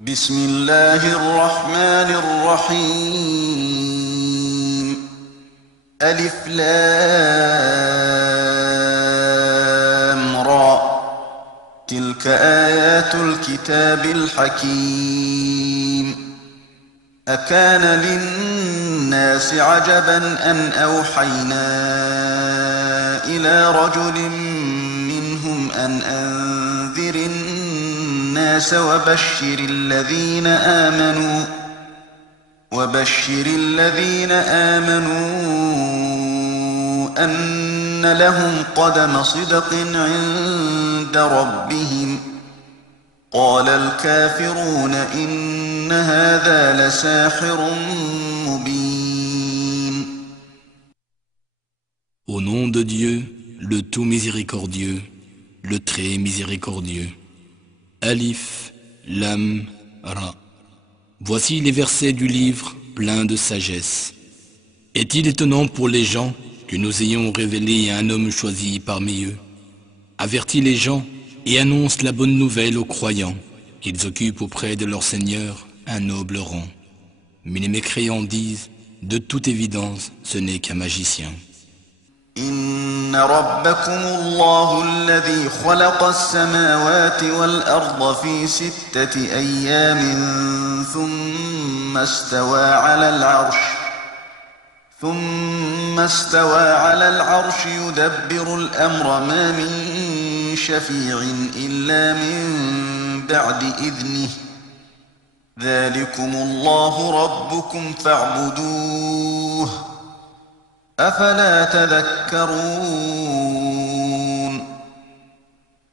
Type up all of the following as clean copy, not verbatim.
بسم الله الرحمن الرحيم ألف لام را تلك آيات الكتاب الحكيم أكان للناس عجبا أن أوحينا إلى رجل منهم أن أنذر الناس وبشر الذين آمنوا أن لهم قدم صدق عند ربهم قال الكافرون إن هذا لساحر مبين. Au nom de Dieu, le tout miséricordieux, le très miséricordieux. Alif, Lam, Ra. Voici les versets du livre plein de sagesse. Est-il étonnant pour les gens que nous ayons révélé un homme choisi parmi eux? Avertis les gens et annonce la bonne nouvelle aux croyants qu'ils occupent auprès de leur Seigneur un noble rang. Mais les mécréants disent, de toute évidence, ce n'est qu'un magicien. إن ربكم الله الذي خلق السماوات والأرض في 6 أيام ثم استوى على العرش يدبر الأمر ما من شفيع إلا من بعد إذنه ذلكم الله ربكم فاعبدوه أفلا تذكرون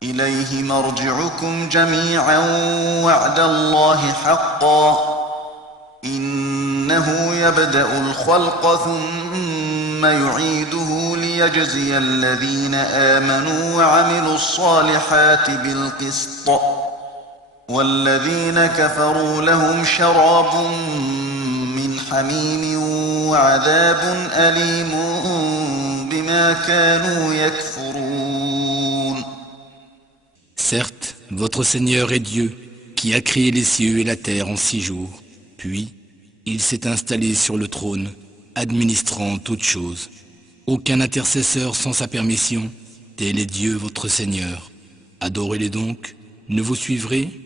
إليه مرجعكم جميعا وعد الله حقا إنه يبدأ الخلق ثم يعيده ليجزي الذين آمنوا وعملوا الصالحات بالقسط والذين كفروا لهم شراب من حميم وعذاب أليم بما كانوا يكفرون. Certes, votre Seigneur est Dieu, qui a créé les cieux et la terre en 6 jours. Puis, il s'est installé sur le trône, administrant toutes choses. Aucun intercesseur sans sa permission, tel est Dieu votre Seigneur. Adorez-les donc, ne vous suivrez?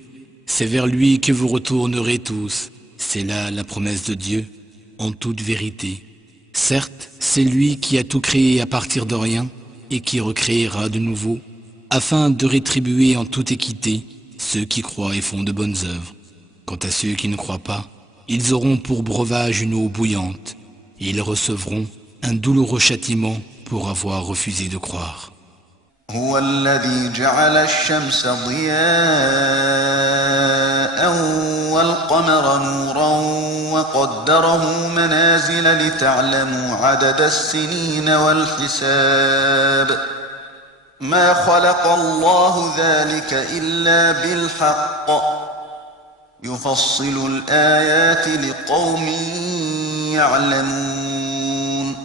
C'est vers lui que vous retournerez tous. C'est là la promesse de Dieu, en toute vérité. Certes, c'est lui qui a tout créé à partir de rien et qui recréera de nouveau, afin de rétribuer en toute équité ceux qui croient et font de bonnes œuvres. Quant à ceux qui ne croient pas, ils auront pour breuvage une eau bouillante, et ils recevront un douloureux châtiment pour avoir refusé de croire. هو الذي جعل الشمس ضياء والقمر نورا وقدره منازل لتعلموا عدد السنين والحساب ما خلق الله ذلك إلا بالحق يفصل الآيات لقوم يعلمون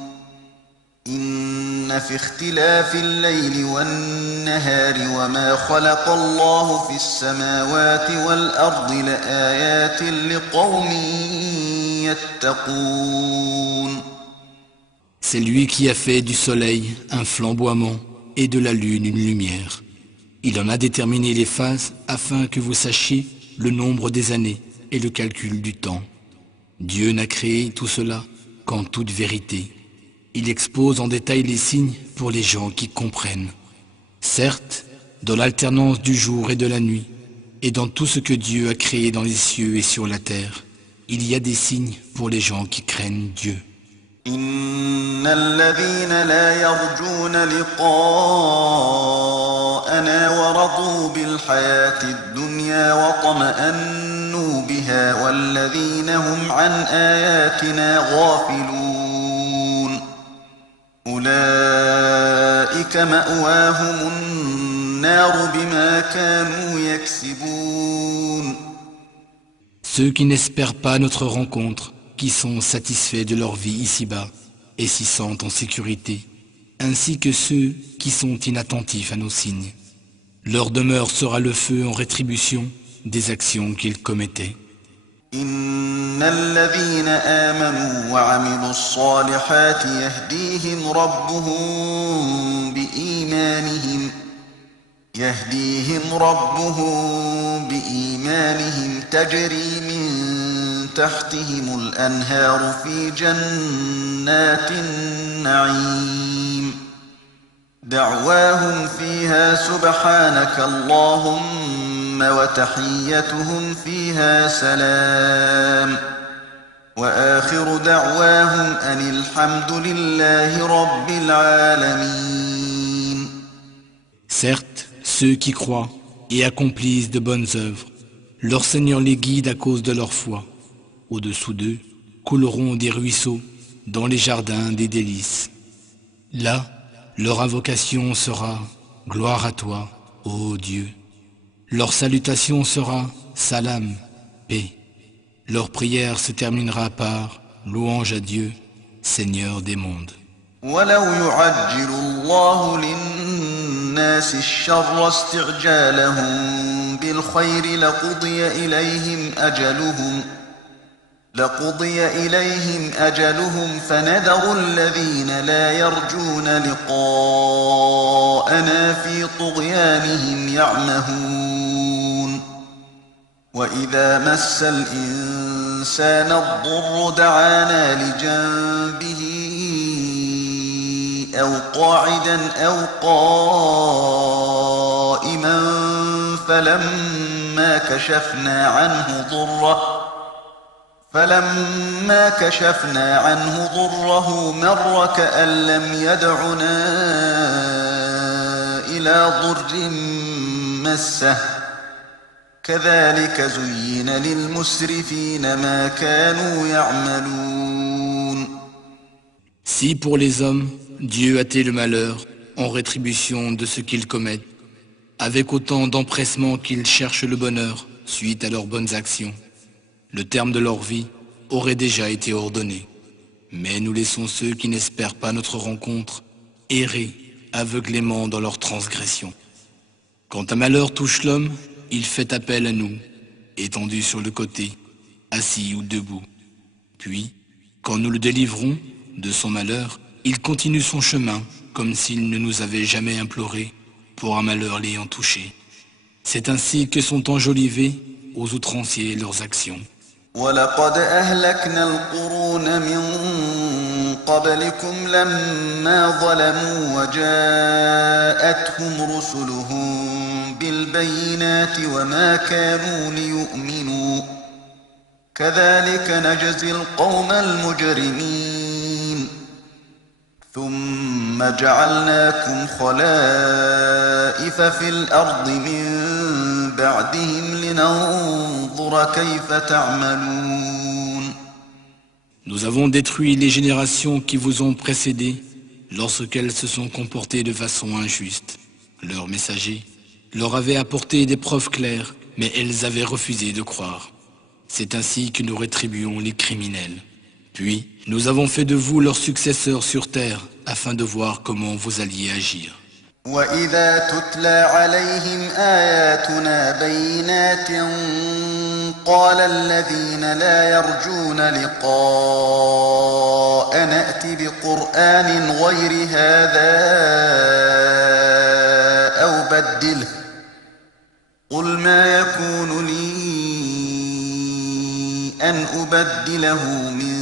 إن في اختلاف الليل والنهار وما خلق الله في السماوات والأرض لآيات لقوم يتقون. C'est lui qui a fait du soleil un flamboiement et de la lune une lumière. Il en a déterminé les phases afin que vous sachiez le nombre des années et le calcul du temps. Dieu n'a créé tout cela qu'en toute vérité. Il expose en détail les signes pour les gens qui comprennent. Certes, dans l'alternance du jour et de la nuit, et dans tout ce que Dieu a créé dans les cieux et sur la terre, il y a des signes pour les gens qui craignent Dieu. إن الذين لا يرجون لقاءنا ورضوا بالحياة الدنيا وطمأنوا بها والذين هم عن آياتنا غافلون أولئك مأواهم النار بما كانوا يكسبون. Ceux qui n'espèrent pas notre rencontre, qui sont satisfaits de leur vie ici-bas et s'y sentent en sécurité, ainsi que ceux qui sont inattentifs à nos signes. Leur demeure sera le feu en rétribution des actions qu'ils commettaient. إن الذين آمنوا وعملوا الصالحات يهديهم ربهم بإيمانهم تجري من تحتهم الأنهار في جنات النعيم دعواهم فيها سبحانك اللهم وتحيتهم فيها سلام وآخر دعواهم أن الحمد لله رب العالمين. Certes, ceux qui croient et accomplissent de bonnes œuvres, leur Seigneur les guide à cause de leur foi. Au-dessous d'eux couleront des ruisseaux dans les jardins des délices. Là, leur invocation sera « Gloire à toi, ô Dieu ». Leur salutation sera « Salam, paix ». Leur prière se terminera par « Louange à Dieu, Seigneur des mondes ». ولو يعجل الله للناس الشر استعجالهم بالخير لقضي إليهم أجلهم فنذر الذين لا يرجون لقاءنا في طغيانهم يعمهون وإذا مس الإنسان الضر دعانا لجنبه أو قاعدا أو قائما فلما كشفنا عنه ضره مر كأن لم يدعنا إلى ضر مسه كذلك زين للمسرفين ما كانوا يعملون. Si pour les hommes, Dieu hâtait le malheur en rétribution de ce qu'ils commettent, avec autant d'empressement qu'ils cherchent le bonheur suite à leurs bonnes actions, le terme de leur vie aurait déjà été ordonné. Mais nous laissons ceux qui n'espèrent pas notre rencontre errer aveuglément dans leurs transgressions. Quand un malheur touche l'homme, il fait appel à nous, étendu sur le côté, assis ou debout. Puis, quand nous le délivrons de son malheur, il continue son chemin comme s'il ne nous avait jamais imploré pour un malheur l'ayant touché. C'est ainsi que sont enjolivées aux outranciers leurs actions. ولقد أهلكنا القرون من قبلكم لما ظلموا وجاءتهم رسلهم بالبينات وما كانوا ليؤمنوا كذلك نجزي القوم المجرمين ثم جعلناكم خلائف في الأرض من بعدهم لننظر كيف تعملون. Nous avons détruit les générations qui vous ont précédés lorsqu'elles se sont comportées de façon injuste. Leurs messagers leur avaient apporté des preuves claires, mais elles avaient refusé de croire. C'est ainsi que nous rétribuons les criminels. Puis, nous avons fait de vous leurs successeurs sur terre, afin de voir comment vous alliez agir. وَإِذَا تُتْلَى عَلَيْهِمْ آيَاتُنَا بَيِّنَاتٍ قَالَ الَّذِينَ لَا يَرْجُونَ لِقَاءَنَا ائْتِ بِقُرْآنٍ غَيْرِ هَذَا أَوْ بَدِّلْهُ قُلْ مَا يَكُونُ لِي أَنْ أُبَدِّلَهُ مِنْ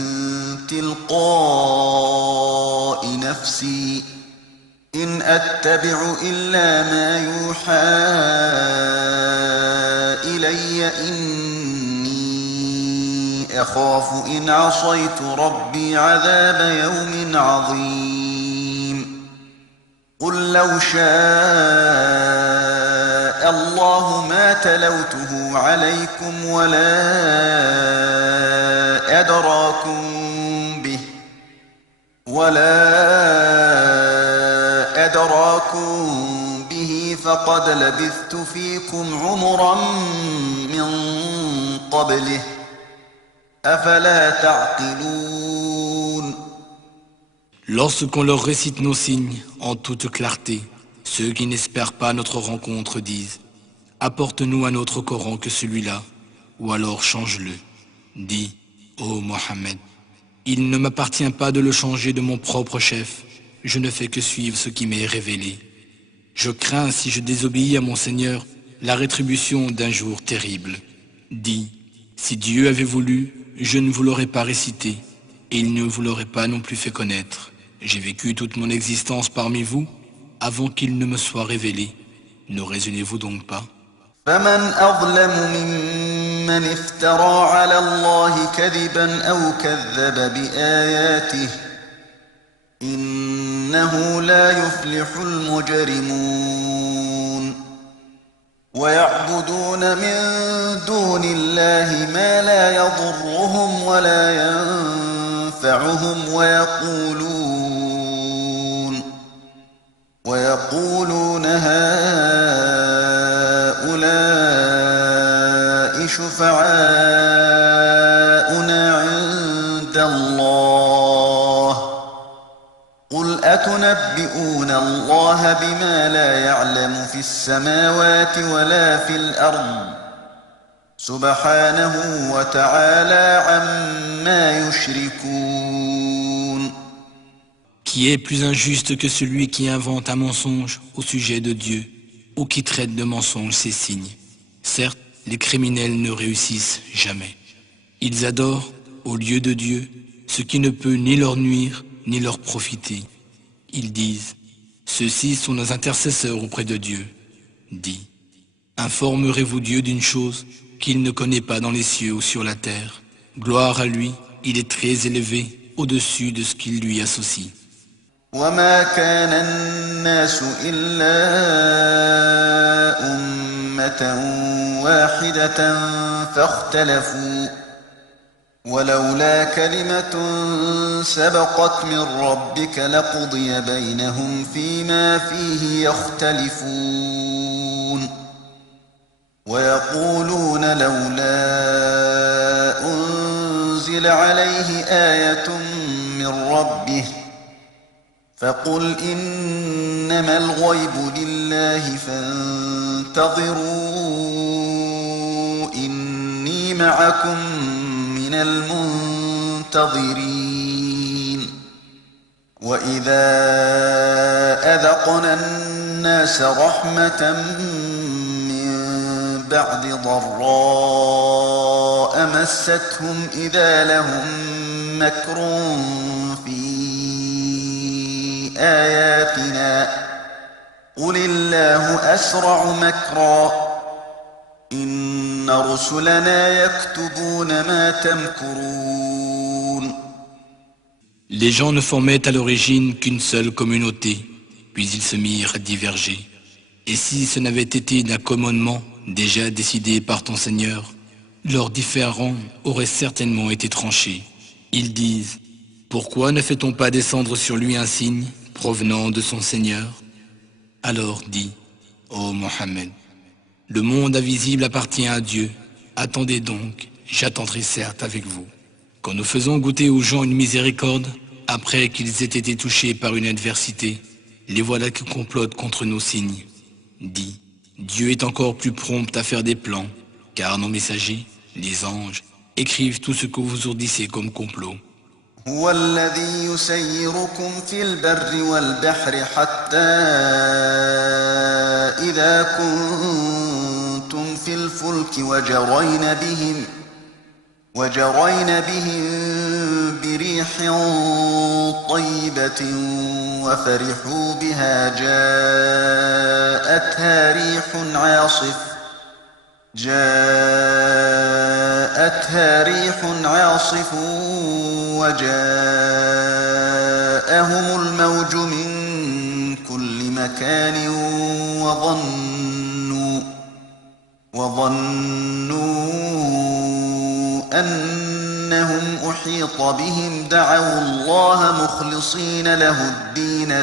تِلْقَاءِ نَفْسِي إن أتبع إلا ما يوحى إلي إني أخاف إن عصيت ربي عذاب يوم عظيم. قل لو شاء الله ما تلوته عليكم ولا أدراكم به فقد لبثت فيكم عمرا من قبله أفلا تعقلون. Lorsqu'on leur récite nos signes en toute clarté, ceux qui n'espèrent pas notre rencontre disent: apporte-nous un autre Coran que celui-là, ou alors change-le. Dis, ô Mohammed, il ne m'appartient pas de le changer de mon propre chef, je ne fais que suivre ce qui m'est révélé. Je crains, si je désobéis à mon Seigneur, la rétribution d'un jour terrible. Dis, si Dieu avait voulu, je ne vous l'aurais pas récité, et il ne vous l'aurait pas non plus fait connaître. J'ai vécu toute mon existence parmi vous, avant qu'il ne me soit révélé. Ne raisonnez-vous donc pas? فمن أظلم ممن افترى على الله كذبا أو كذب بآياته إنه لا يفلح المجرمون ويعبدون من دون الله ما لا يضرهم ولا ينفعهم ويقولون هؤلاء شفعاؤنا عند الله قل أتنبئون الله بما لا يعلم في السماوات ولا في الأرض سبحانه وتعالى عما يشركون. Qui est plus injuste que celui qui invente un mensonge au sujet de Dieu ou qui traite de mensonge ses signes? Certes, les criminels ne réussissent jamais. Ils adorent, au lieu de Dieu, ce qui ne peut ni leur nuire ni leur profiter. Ils disent, ceux-ci sont nos intercesseurs auprès de Dieu. Dis, informerez-vous Dieu d'une chose qu'il ne connaît pas dans les cieux ou sur la terre. Gloire à lui, il est très élevé au-dessus de ce qu'il lui associe. وما كان الناس إلا أمة واحدة فاختلفوا ولولا كلمة سبقت من ربك لقضي بينهم فيما فيه يختلفون ويقولون لولا أنزل عليه آية من ربه فقل إنما الغيب لله فانتظروا إني معكم من المنتظرين وإذا أذقنا الناس رحمة من بعد ضراء مستهم إذا لهم مكر في آياتنا قل الله أسرع مكرا إن رسلنا يكتبون ما تمكرون. Les gens ne formaient à l'origine qu'une seule communauté, puis ils se mirent à diverger. Et si ce n'avait été d'un commandement déjà décidé par ton Seigneur, leurs différends auraient certainement été tranchés. Ils disent, pourquoi ne fait-on pas descendre sur lui un signe provenant de son Seigneur? Alors dis, ô Mohammed, le monde invisible appartient à Dieu. Attendez donc, j'attendrai certes avec vous. Quand nous faisons goûter aux gens une miséricorde, après qu'ils aient été touchés par une adversité, les voilà qui complotent contre nos signes. Dis, Dieu est encore plus prompt à faire des plans, car nos messagers, les anges, écrivent tout ce que vous ourdissez comme complot. هو الذي يسيركم في البر والبحر حتى إذا كنتم في الفلك وجرين بهم بريح طيبة وفرحوا بها جاءتها ريح عاصف وجاءهم الموج من كل مكان وظنوا أنهم أحيط بهم دعوا الله مخلصين له الدين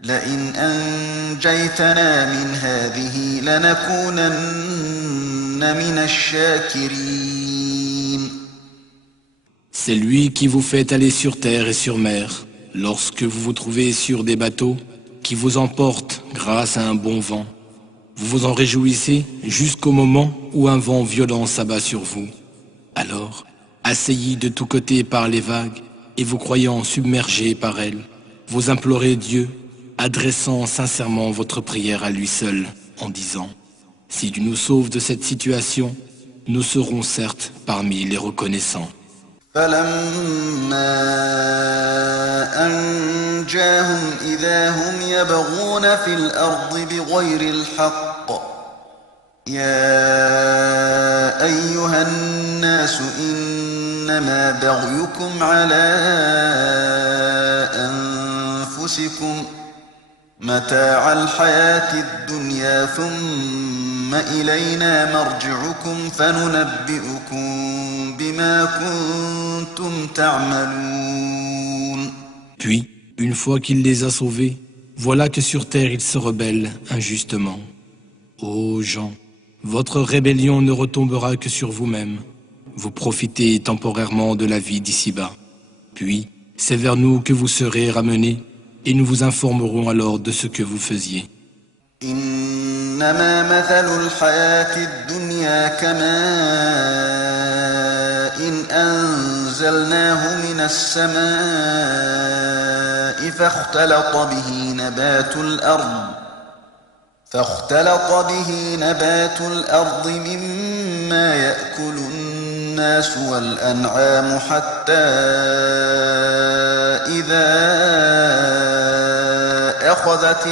لئن أنجيتنا من هذه لنكونن من الشاكرين. C'est lui qui vous fait aller sur terre et sur mer, lorsque vous vous trouvez sur des bateaux qui vous emportent grâce à un bon vent. Vous vous en réjouissez jusqu'au moment où un vent violent s'abat sur vous. Alors, assaillis de tous côtés par les vagues et vous croyant submergés par elles, vous implorez Dieu, adressant sincèrement votre prière à lui seul, en disant « Si tu nous sauves de cette situation, nous serons certes parmi les reconnaissants. » فلما أنجاهم إذا هم يبغون في الأرض بغير الحق يا أيها الناس إنما بغيكم على أنفسكم متاع الحياة الدنيا ثم إلينا مرجعكم فننبئكم بما كنتم تعملون. Puis, une fois qu'il les a sauvés, voilà que sur terre ils se rebellent injustement. Ô gens, votre rébellion ne retombera que sur vous-même. Vous profitez temporairement de la vie d'ici-bas. Puis, c'est vers nous que vous serez ramenés et nous vous informerons alors de ce que vous faisiez. إنما مثل الحياة الدنيا كماء إن أنزلناه من السماء فاختلط به نبات الأرض مما يأكل الناس والأنعام حتى إذا أخذت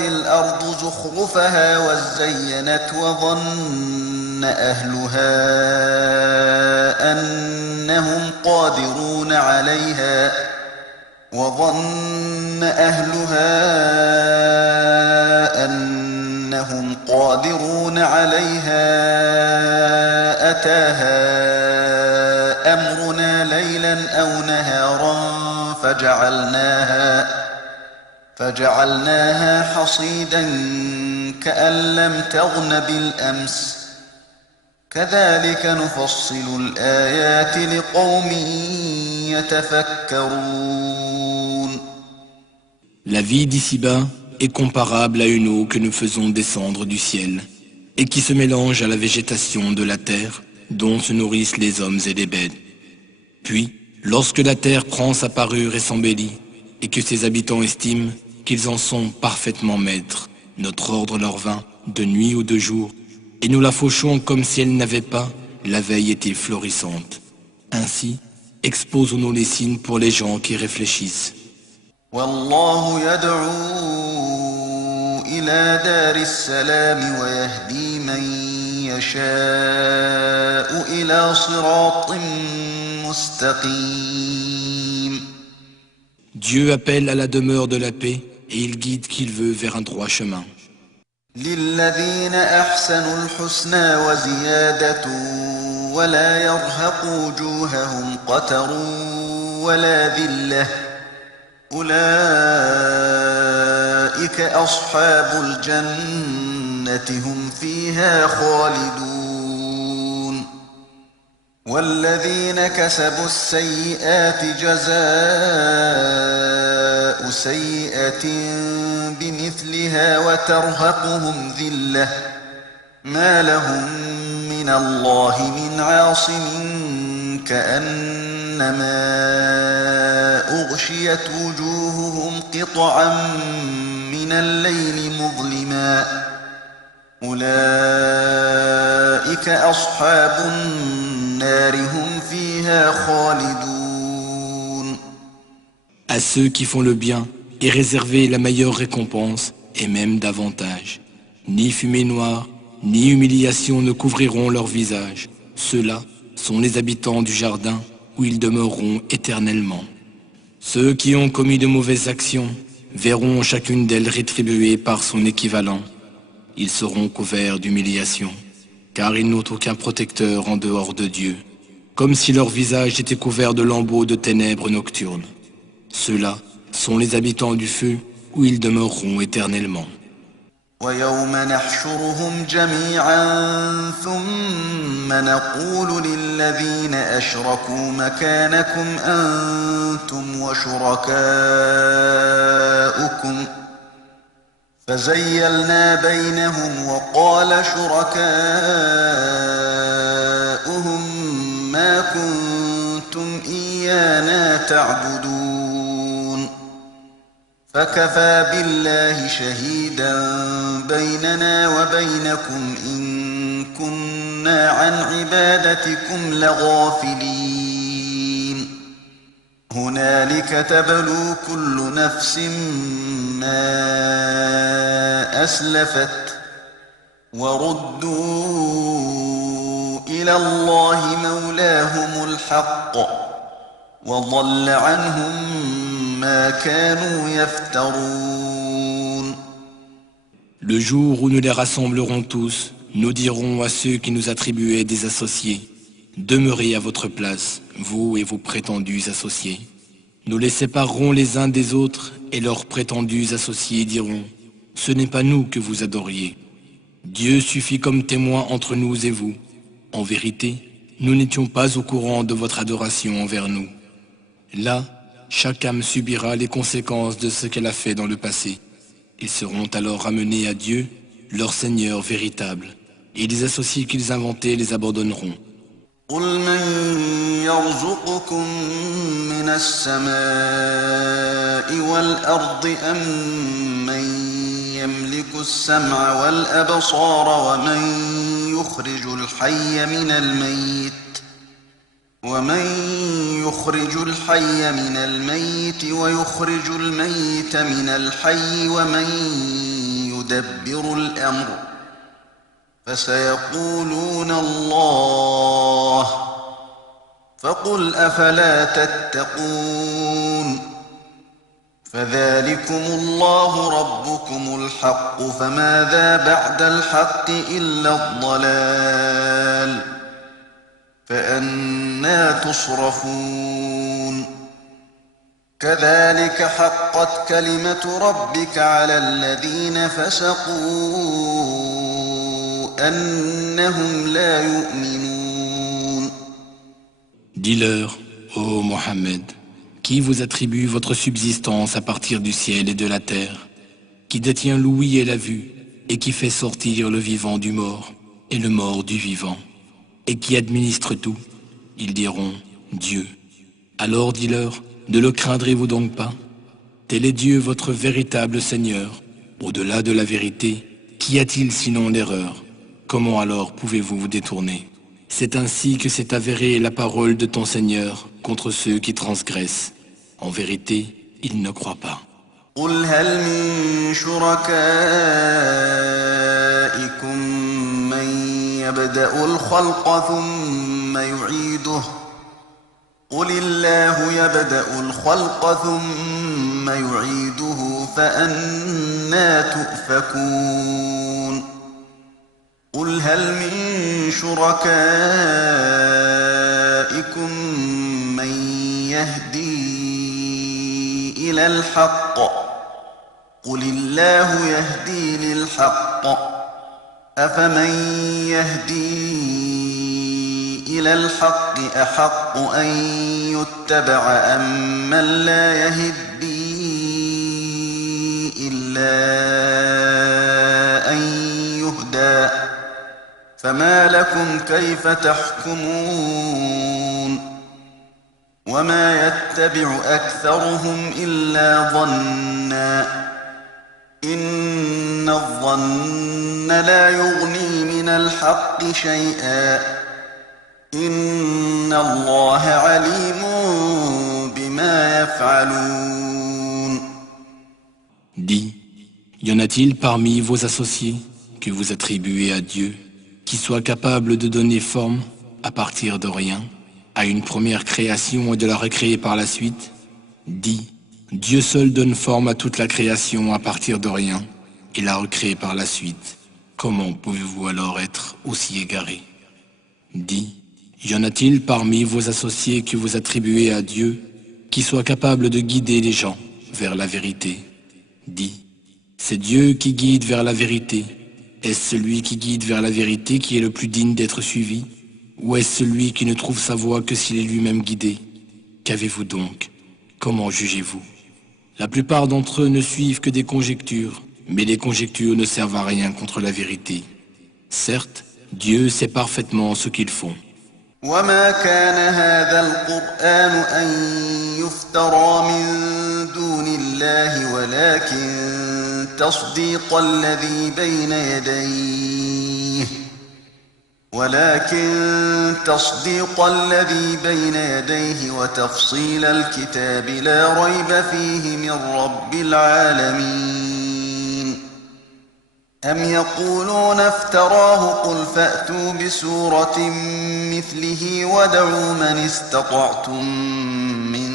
الأرض زخرفها وزينت وظن أهلها أنهم قادرون عليها أتاها أمرنا ليلا أو نهارا فجعلناها حصيدا كأن لم تغن بالأمس كذلك نفصل الآيات لقوم يتفكرون. La vie d'ici-bas est comparable à une eau que nous faisons descendre du ciel et qui se mélange à la végétation de la terre dont se nourrissent les hommes et les bêtes. Puis, lorsque la terre prend sa parure et s'embellit et que ses habitants estiment qu'ils en sont parfaitement maîtres, notre ordre leur vint de nuit ou de jour et nous la fauchons comme si elle n'avait pas la veille été florissante. Ainsi, exposons-nous les signes pour les gens qui réfléchissent. والله يدعو إلى دار السلام ويهدي من يشاء إلى صراط مستقيم. Dieu appelle à la demeure de la paix et il guide qui il veut vers un droit chemin. للذين أحسنوا الحسنى وزيادة ولا يرهق وجوههم قتر ولا ذلة أولئك أصحاب الجنة هم فيها خالدون. والذين كسبوا السيئات جزاء سيئة بمثلها وترهقهم ذلة ما لهم من الله من عاصم كأنما أغشيت وجوههم قطعا من الليل مظلما أولئك أصحاب النار هم فيها خالدون. À ceux qui font le bien est réservée la meilleure récompense et même davantage. Ni fumée noire, ni humiliation ne couvriront leur visage. Ceux-là sont les habitants du jardin où ils demeureront éternellement. Ceux qui ont commis de mauvaises actions verront chacune d'elles rétribuée par son équivalent. Ils seront couverts d'humiliation, car ils n'ont aucun protecteur en dehors de Dieu, comme si leur visage était couvert de lambeaux de ténèbres nocturnes. Ceux-là sont les habitants du feu où ils demeureront éternellement. ويوم نحشرهم جميعا ثم نقول للذين أشركوا مكانكم أنتم وشركاؤكم فزيلنا بينهم وقال شركاؤهم ما كنتم إيانا تعبدون فكفى بالله شهيدا بيننا وبينكم إن كنا عن عبادتكم لغافلين هنالك تبلو كل نفس ما أسلفت وردوا إلى الله مولاهم الحق وضل عنهم ما كانوا يفترون. Le jour où nous les rassemblerons tous, nous dirons à ceux qui nous attribuaient des associés, demeurez à votre place, vous et vos prétendus associés. Nous les séparerons les uns des autres et leurs prétendus associés diront, ce n'est pas nous que vous adoriez. Dieu suffit comme témoin entre nous et vous. En vérité, nous n'étions pas au courant de votre adoration envers nous. Là, chaque âme subira les conséquences de ce qu'elle a fait dans le passé. Ils seront alors ramenés à Dieu, leur Seigneur véritable, et les associés qu'ils inventaient les abandonneront. قل من يرزقكم من السماء والأرض أم من يملك السمع والأبصار ومن يخرج الحي من الميت ويخرج الميت من الحي ومن يدبر الأمر فسيقولون الله فقل أفلا تتقون فذلكم الله ربكم الحق فماذا بعد الحق إلا الضلال فأنى تصرفون كذلك حقت كلمة ربك على الذين فسقوا أنهم لا يؤمنون. Dis-leur, ô Mohammed, qui vous attribue votre subsistance à partir du ciel et de la terre, qui détient l'ouïe et la vue, et qui fait sortir le vivant du mort et le mort du vivant, et qui administre tout, ils diront Dieu. Alors dis-leur, ne le craindrez-vous donc pas? Tel est Dieu votre véritable Seigneur. Au-delà de la vérité, qu'y a-t-il sinon l'erreur? Comment alors pouvez-vous vous détourner? C'est ainsi que s'est avérée la parole de ton Seigneur contre ceux qui transgressent. En vérité, ils ne croient pas. قل هل من شركائكم من يبدأ الخلق ثم يعيده قل الله يبدأ الخلق ثم يعيده فأنى تؤفكون قل هل من شركائكم من يهدي إلى الحق قل الله يهدي للحق أفمن يهدي إلى الحق أحق أن يتبع أم من لا يهدي إلا أن يهدى فما لكم كيف تحكمون وما يتبع أكثرهم إلا ظنا إن الظن لا يغني من الحق شيئا إن الله عليم بما يفعلون. Dis, y en a-t-il parmi vos associés que vous attribuez à Dieu qui soit capable de donner forme à partir de rien à une première création et de la recréer par la suite? Dis, Dieu seul donne forme à toute la création à partir de rien et la recrée par la suite. Comment pouvez-vous alors être aussi égarés? Dis, y en a-t-il parmi vos associés que vous attribuez à Dieu qui soit capable de guider les gens vers la vérité? Dis, C'est Dieu qui guide vers la vérité. Est-ce celui qui guide vers la vérité qui est le plus digne d'être suivi? Ou est-ce celui qui ne trouve sa voie que s'il est lui-même guidé? Qu'avez-vous donc? Comment jugez-vous? La plupart d'entre eux ne suivent que des conjectures, mais les conjectures ne servent à rien contre la vérité. Certes, Dieu sait parfaitement ce qu'ils font. وما كان هذا القرآن أن يفترى من دون الله ولكن تصديق الذي بين يديه وتفصيل الكتاب لا ريب فيه من رب العالمين أم يقولون افتراه قل فأتوا بسورة مثله وادعوا من استطعتم من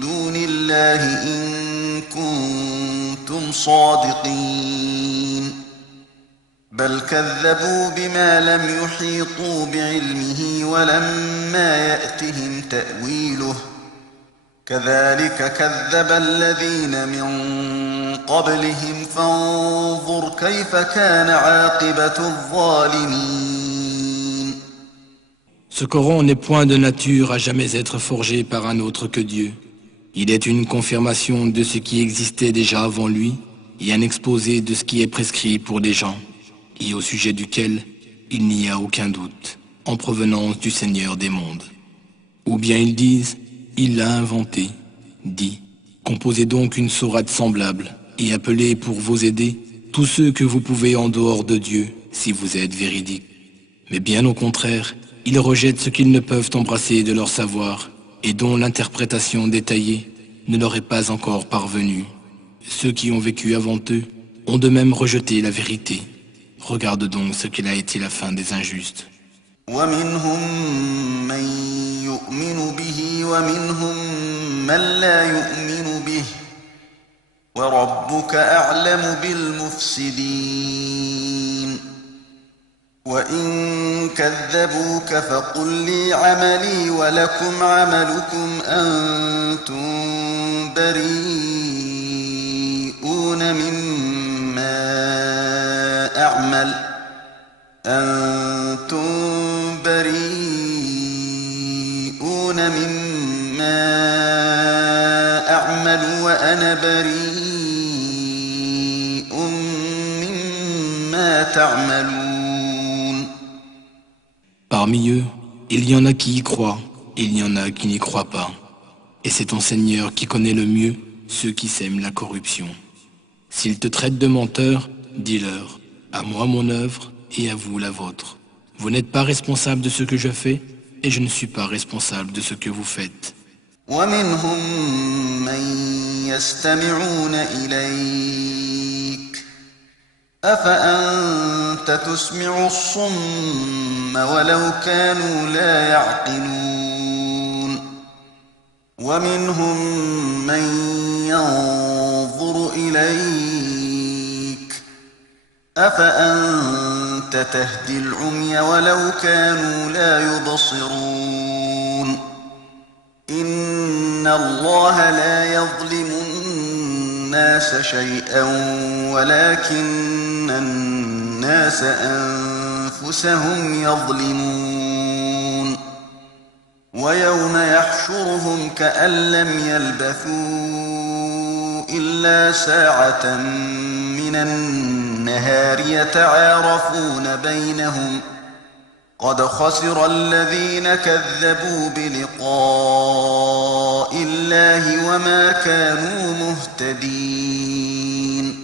دون الله إن كنتم صادقين بل كذبوا بما لم يحيطوا بعلمه ولما يأتهم تأويله كذلك كذب الذين من قبلهم فانظر كيف كان عاقبة الظالمين. Ce Coran n'est point de nature à jamais être forgé par un autre que Dieu. Il est une confirmation de ce qui existait déjà avant lui et un exposé de ce qui est prescrit pour les gens, et au sujet duquel il n'y a aucun doute, en provenance du Seigneur des mondes. Ou bien ils disent, il l'a inventé. Dit, composez donc une sourate semblable, et appelez pour vous aider tous ceux que vous pouvez en dehors de Dieu, si vous êtes véridiques. Mais bien au contraire, ils rejettent ce qu'ils ne peuvent embrasser de leur savoir, et dont l'interprétation détaillée ne leur est pas encore parvenue. Ceux qui ont vécu avant eux ont de même rejeté la vérité. Regarde donc ce qu'il a été la fin des injustes. ومنهم من يؤمن به ومنهم من لا يؤمن به وربك أعلم بالمفسدين وإن كذبوك فقل لي عملي ولكم عملكم أنتم بريئون مما أعمل وأنا بريء مما تعملون. Parmi eux, il y en a qui y croient, et il y en a qui n'y croient pas. Et c'est ton Seigneur qui connaît le mieux ceux qui sèment la corruption. S'ils te traitent de menteur, dis-leur, à moi mon œuvre et à vous la vôtre. Vous n'êtes pas responsable de ce que je fais, et je ne suis pas responsable de ce que vous faites. ومنهم من يستمعون إليك أفأنت تسمع الصم ولو كانوا لا يعقلون ومنهم من ينظر إليك أفأنت تهدي العمي ولو كانوا لا يبصرون إن الله لا يظلم الناس شيئا ولكن الناس أنفسهم يظلمون ويوم يحشرهم كأن لم يلبثوا إلا ساعة من النهار يتعارفون بينهم قد خسر الذين كذبوا بلقاء الله وما كانوا مهتدين.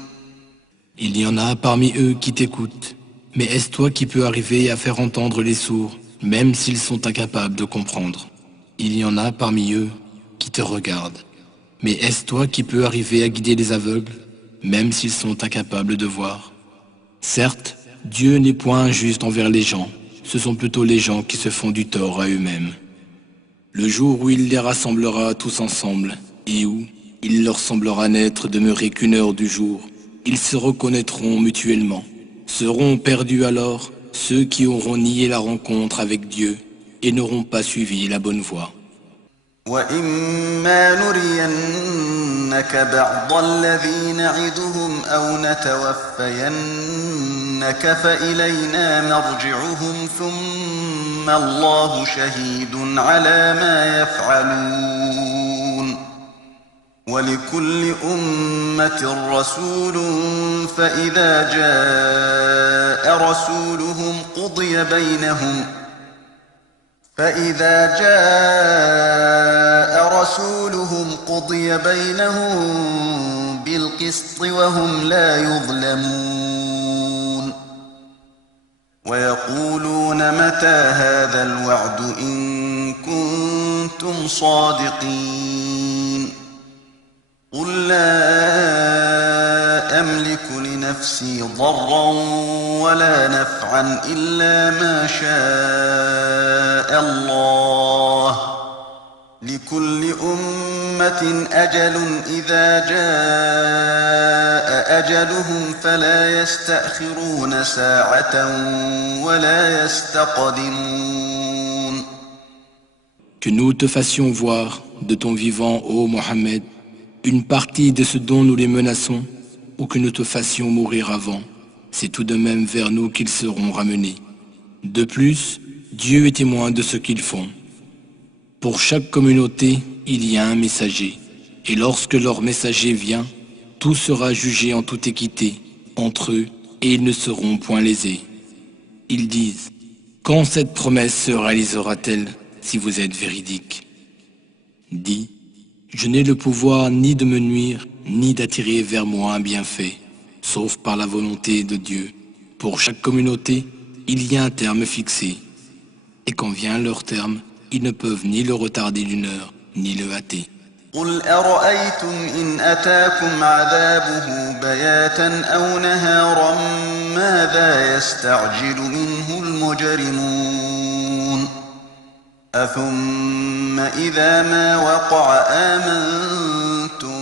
Il y en a parmi eux qui t'écoutent. Mais est-ce toi qui peux arriver à faire entendre les sourds, même s'ils sont incapables de comprendre? Il y en a parmi eux qui te regardent. Mais est-ce toi qui peux arriver à guider les aveugles, même s'ils sont incapables de voir? Certes, Dieu n'est point injuste envers les gens. Ce sont plutôt les gens qui se font du tort à eux-mêmes. Le jour où il les rassemblera tous ensemble, et où il leur semblera n'être demeuré qu'une heure du jour, ils se reconnaîtront mutuellement. Seront perdus alors ceux qui auront nié la rencontre avec Dieu et n'auront pas suivi la bonne voie. بعض الذي نعدهم أو نتوفينك فإلينا مرجعهم ثم الله شهيد على ما يفعلون ولكل أمة رسول فإذا جاء رسولهم قضي بينهم بالقسط وهم لا يظلمون ويقولون متى هذا الوعد إن كنتم صادقين قل لا أملك لنفسي ضرا ولا نفعا إلا ما شاء الله لكل أمة أجل إذا جاء أجلهم فلا يستأخرون ساعة ولا يستقدمون. Que nous te fassions voir de ton vivant, ô Mohammed, une partie de ce dont nous les menaçons, ou que nous te fassions mourir avant, c'est tout de même vers nous qu'ils seront ramenés. De plus, Dieu est témoin de ce qu'ils font. Pour chaque communauté, il y a un messager, et lorsque leur messager vient, tout sera jugé en toute équité entre eux, et ils ne seront point lésés. Ils disent, quand cette promesse se réalisera-t-elle si vous êtes véridique? Dis, je n'ai le pouvoir ni de me nuire, ni d'attirer vers moi un bienfait, sauf par la volonté de Dieu. Pour chaque communauté, il y a un terme fixé. Et quand vient leur terme, ils ne peuvent ni le retarder d'une heure, ni le hâter. قل أرأيتم إن أتاكم عذابه بياتا أو نهارا ماذا يستعجل منه المجرمون أثم إذا ما وقع آمنتم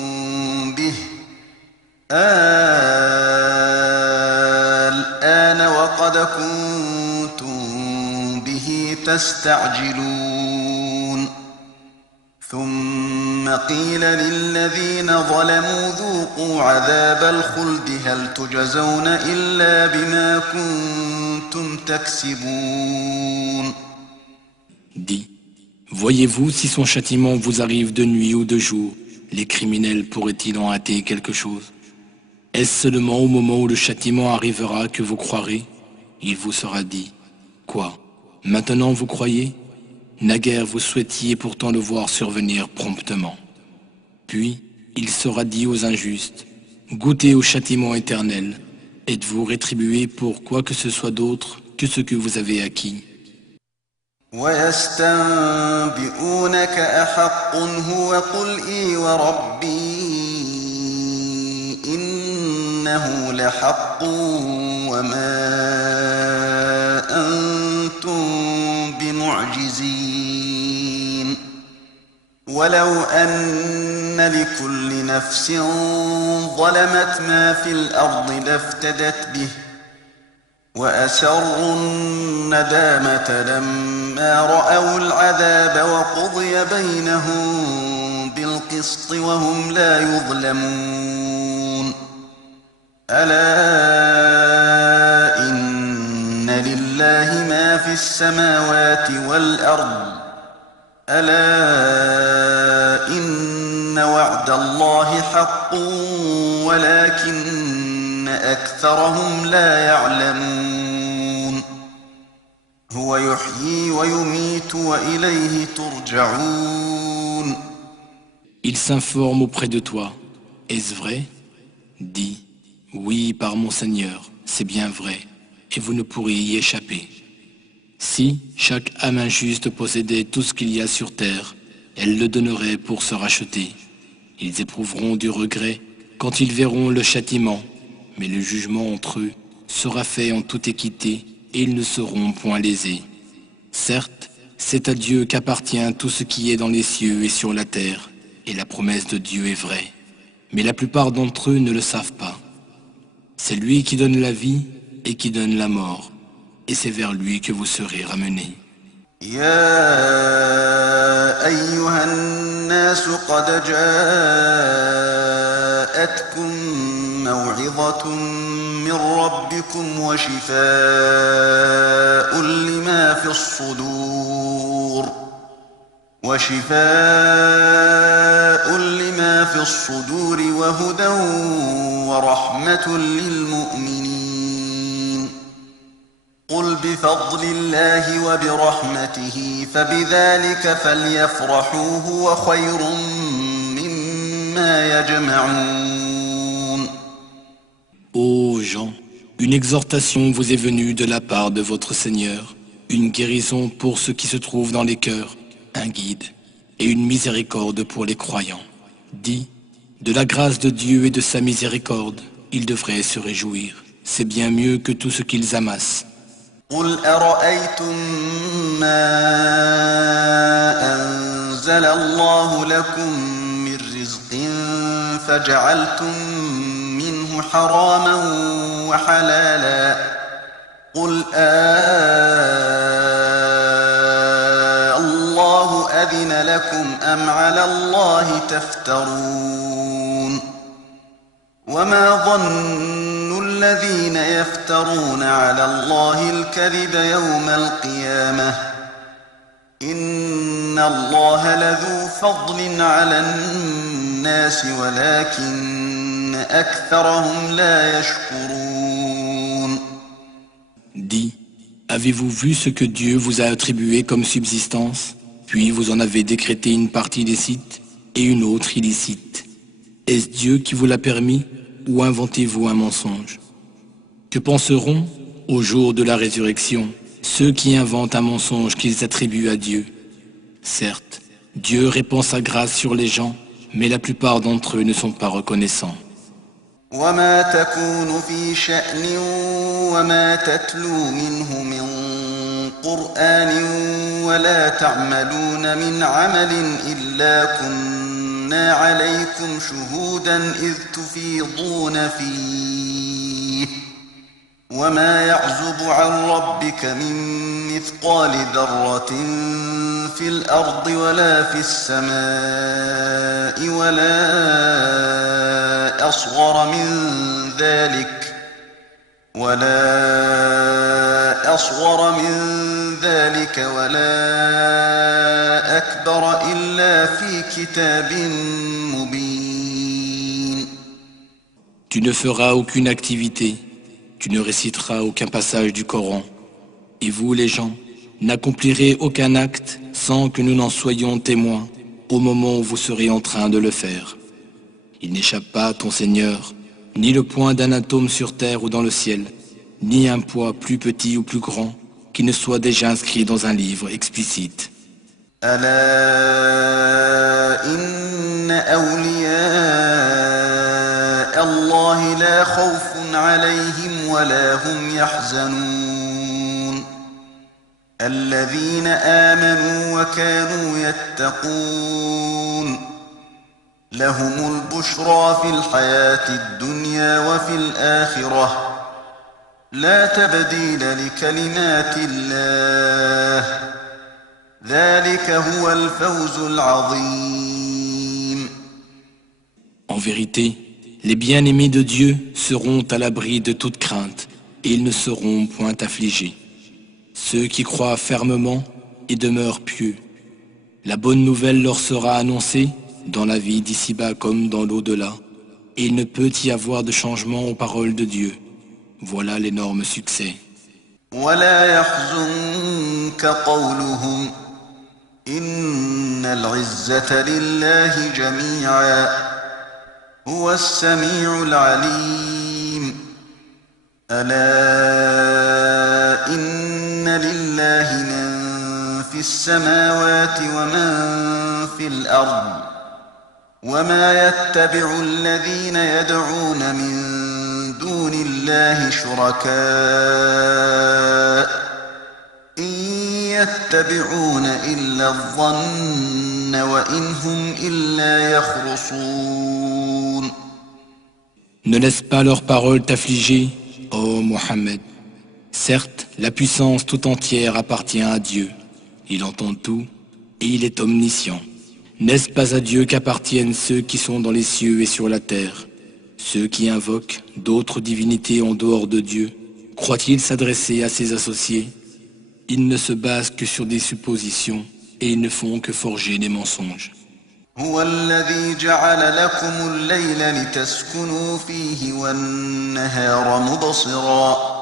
به الآن وقد كنتم به تستعجلون ثم قيل للذين ظلموا ذوقوا عذاب الخلد هل تجزون إلا بما كنتم تكسبون. Dis, voyez-vous si son châtiment vous arrive de nuit ou de jour, les criminels pourraient-ils en hâter quelque chose? Est-ce seulement au moment où le châtiment arrivera que vous croirez? Il vous sera dit, quoi? Maintenant vous croyez? Naguère vous souhaitiez pourtant le voir survenir promptement. Puis il sera dit aux injustes, goûtez au châtiment éternel, êtes-vous rétribués pour quoi que ce soit d'autre que ce que vous avez acquis? ويستنبئونك أحق هو قل إي وربي إنه لحق وما أنتم بمعجزين ولو أن لكل نفس ظلمت ما في الأرض لافتدت به وأسروا الندامة لما رأوا العذاب وقضي بينهم بالقسط وهم لا يظلمون ألا إن لله ما في السماوات والأرض ألا إن وعد الله حق ولكن أكثرهم لا يعلمون هو يحيي ويميت وإليه ترجعون. Il s'informe auprès de toi. Est-ce vrai? Dis, oui, par mon Seigneur, c'est bien vrai, et vous ne pourrez y échapper. Si chaque âme injuste possédait tout ce qu'il y a sur terre, elle le donnerait pour se racheter. Ils éprouveront du regret quand ils verront le châtiment, mais le jugement entre eux sera fait en toute équité et ils ne seront point lésés. Certes, c'est à Dieu qu'appartient tout ce qui est dans les cieux et sur la terre, et la promesse de Dieu est vraie. Mais la plupart d'entre eux ne le savent pas. C'est lui qui donne la vie et qui donne la mort, et c'est vers lui que vous serez ramenés. يا أيها الناس قد جاءتكم موعظة من ربكم وشفاء لما في الصدور وهدى ورحمة للمؤمنين قل بفضل الله وبرحمته فبذلك فليفرحوا هو خير مما يجمعون. Ô gens, une exhortation vous est venue de la part de votre Seigneur, une guérison pour ceux qui se trouvent dans les cœurs, un guide et une miséricorde pour les croyants. Dis, de la grâce de Dieu et de sa miséricorde, ils devraient se réjouir. C'est bien mieux que tout ce qu'ils amassent. قل أرأيتم ما أنزل الله لكم من رزق فجعلتم منه حراما وحلالا قل الله أذن لكم أم على الله تفترون وما ظن الذين يفترون على الله الكذب يوم القيامة إن الله لذو فضل على الناس ولكن أكثرهم لا يشكرون. Dis, avez-vous vu ce que Dieu vous a attribué comme subsistance, puis vous en avez décrété une partie licite et une autre illicite? Est-ce Dieu qui vous l'a permis ou inventez-vous un mensonge? Que penseront, au jour de la résurrection, ceux qui inventent un mensonge qu'ils attribuent à Dieu? Certes, Dieu répand sa grâce sur les gens, mais la plupart d'entre eux ne sont pas reconnaissants. وما تكون في شأن وما تتلو منه من قرآن ولا تعملون من عمل إلا كنا عليكم شهودا إذ تفيضون فيه وما يعزب عن ربك من مثقال ذرة في الأرض ولا في السماء ولا أصغر من ذلك ولا أكبر إلا في كتاب مبين. Tu ne feras aucune activité, tu ne réciteras aucun passage du Coran, et vous les gens, n'accomplirez aucun acte sans que nous n'en soyons témoins au moment où vous serez en train de le faire. Il n'échappe pas à ton Seigneur, ni le point d'un atome sur terre ou dans le ciel, ni un poids plus petit ou plus grand qui ne soit déjà inscrit dans un livre explicite. ألا إن أولياء الله لا خوف عليهم ولا هم يحزنون الذين آمنوا وكانوا يتقون لهم البشرى في الحياة الدنيا وفي الآخرة لا تبديل لكلمات الله ذلك هو الفوز العظيم. En vérité, les bien-aimés de Dieu seront à l'abri de toute crainte et ils ne seront point affligés. Ceux qui croient fermement et demeurent pieux, la bonne nouvelle leur sera annoncée dans la vie d'ici-bas comme dans l'au-delà, et il ne peut y avoir de changement aux paroles de Dieu. Voilà l'énorme succès. ولا يحزنك قولهم إن العزة لله جميعا هو السميع العليم ألا إن لله من في السماوات ومن في الأرض وما يتبع الذين يدعون من دون الله شركاء إن يتبعون إلا الظن وإن هم إلا يخرصون. Ne laisse pas leurs paroles t'affliger, ô Mohammed. Certes, la puissance tout entière appartient à Dieu. Il entend tout et il est omniscient. N'est-ce pas à Dieu qu'appartiennent ceux qui sont dans les cieux et sur la terre? Ceux qui invoquent d'autres divinités en dehors de Dieu, croient-ils s'adresser à ses associés? Ils ne se basent que sur des suppositions et ils ne font que forger des mensonges. هو الذي جعل لكم الليل لتسكنوا فيه والنهار مبصرا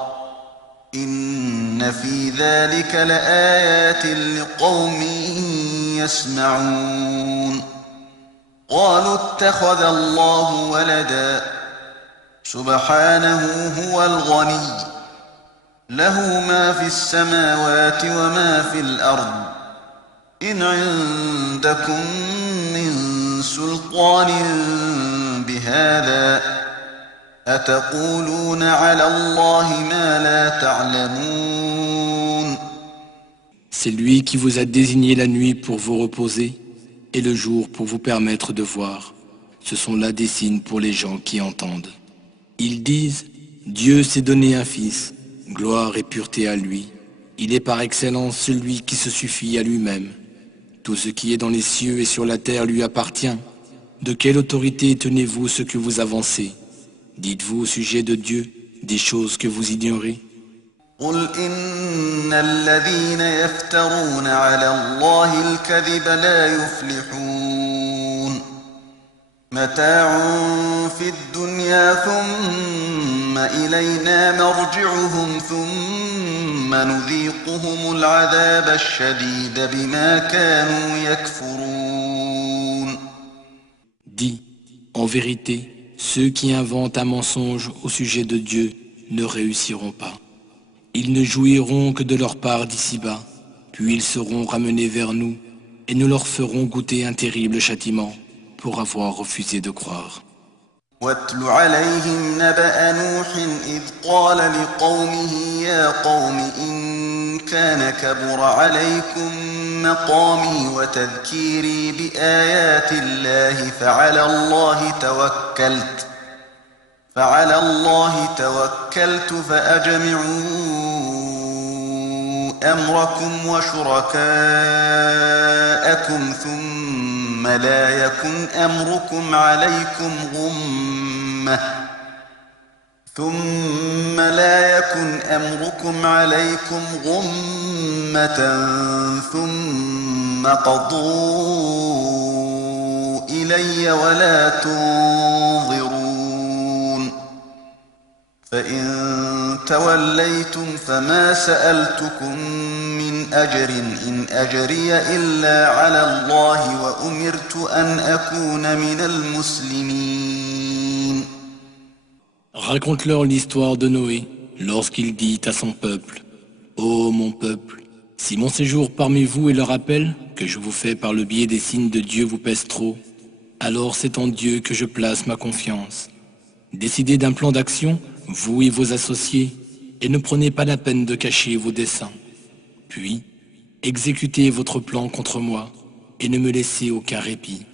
إن في ذلك لآيات لقوم يسمعون قالوا اتخذ الله ولدا سبحانه هو الغني له ما في السماوات وما في الأرض إن عندكم من سلطان بهذا أتقولون على الله ما لا تعلمون. C'est lui qui vous a désigné la nuit pour vous reposer et le jour pour vous permettre de voir. Ce sont là des signes pour les gens qui entendent. Ils disent, Dieu s'est donné un fils, gloire et pureté à lui. Il est par excellence celui qui se suffit à lui-même. Tout ce qui est dans les cieux et sur la terre lui appartient. De quelle autorité tenez-vous ce que vous avancez? Dites-vous au sujet de Dieu des choses que vous ignorez? قل إن الذين يفترون على الله الكذب لا يفلحون متاع في الدنيا ثم إلينا مرجعهم ثم نذيقهم العذاب الشديد بما كانوا يكفرون. Dis, en vérité, ceux qui inventent un mensonge au sujet de Dieu ne réussiront pas. Ils ne jouiront que de leur part d'ici-bas, puis ils seront ramenés vers nous et nous leur ferons goûter un terrible châtiment pour avoir refusé de croire. واتل عليهم نبأ نوح إذ قال لقومه يا قوم إن كان كبر عليكم مقامي وتذكيري بآيات الله فعلى الله توكلت فأجمعوا أمركم وشركاءكم ثم لا يكن أمركم عليكم غمة ثم قضوا إلي ولا تنظرون فإن توليتم فما سألتكم من أجر إن أجري إلا على الله وأمرت أن أكون من المسلمين. Raconte-leur l'histoire de Noé lorsqu'il dit à son peuple, Ô mon peuple, si mon séjour parmi vous est le rappel que je vous fais par le biais des signes de Dieu vous pèse trop, alors c'est en Dieu que je place ma confiance. Décidez d'un plan d'action, vous et vos associés, et ne prenez pas la peine de cacher vos desseins. Puis, exécutez votre plan contre moi, et ne me laissez aucun répit.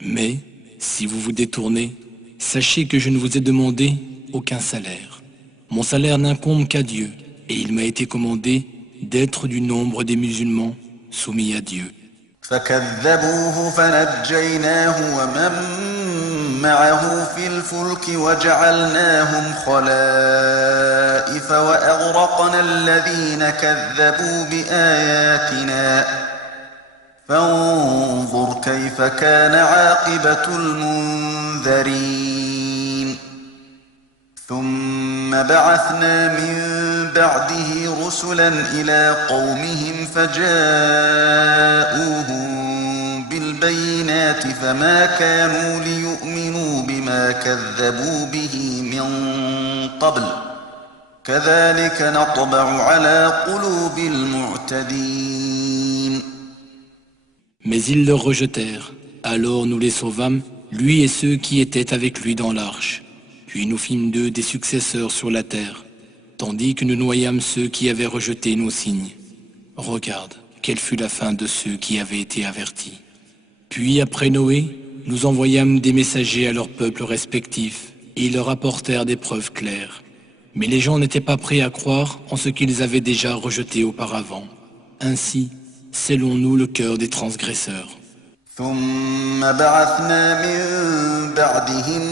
Mais, si vous vous détournez, sachez que je ne vous ai demandé aucun salaire. Mon salaire n'incombe qu'à Dieu, et il m'a été commandé d'être du nombre des musulmans soumis à Dieu. فكذبوه فنجيناه ومن معه في الفلك وجعلناهم خلائف وأغرقنا الذين كذبوا بآياتنا فانظر كيف كان عاقبة المنذرين. ثم بعثنا من بعده رسلا إلى قومهم فجاءوهم بالبينات فما كانوا ليؤمنوا بما كذبوا به من قبل كذلك نطبع على قلوب المعتدين. Mais ils le rejetèrent. Alors nous les sauvâmes, lui et ceux qui étaient avec lui dans l'arche. Puis nous fîmes d'eux des successeurs sur la terre, tandis que nous noyâmes ceux qui avaient rejeté nos signes. Regarde, quelle fut la fin de ceux qui avaient été avertis. Puis après Noé, nous envoyâmes des messagers à leurs peuples respectifs, et ils leur apportèrent des preuves claires. Mais les gens n'étaient pas prêts à croire en ce qu'ils avaient déjà rejeté auparavant. Ainsi, scellons-nous le cœur des transgresseurs. ثم بعثنا من بعدهم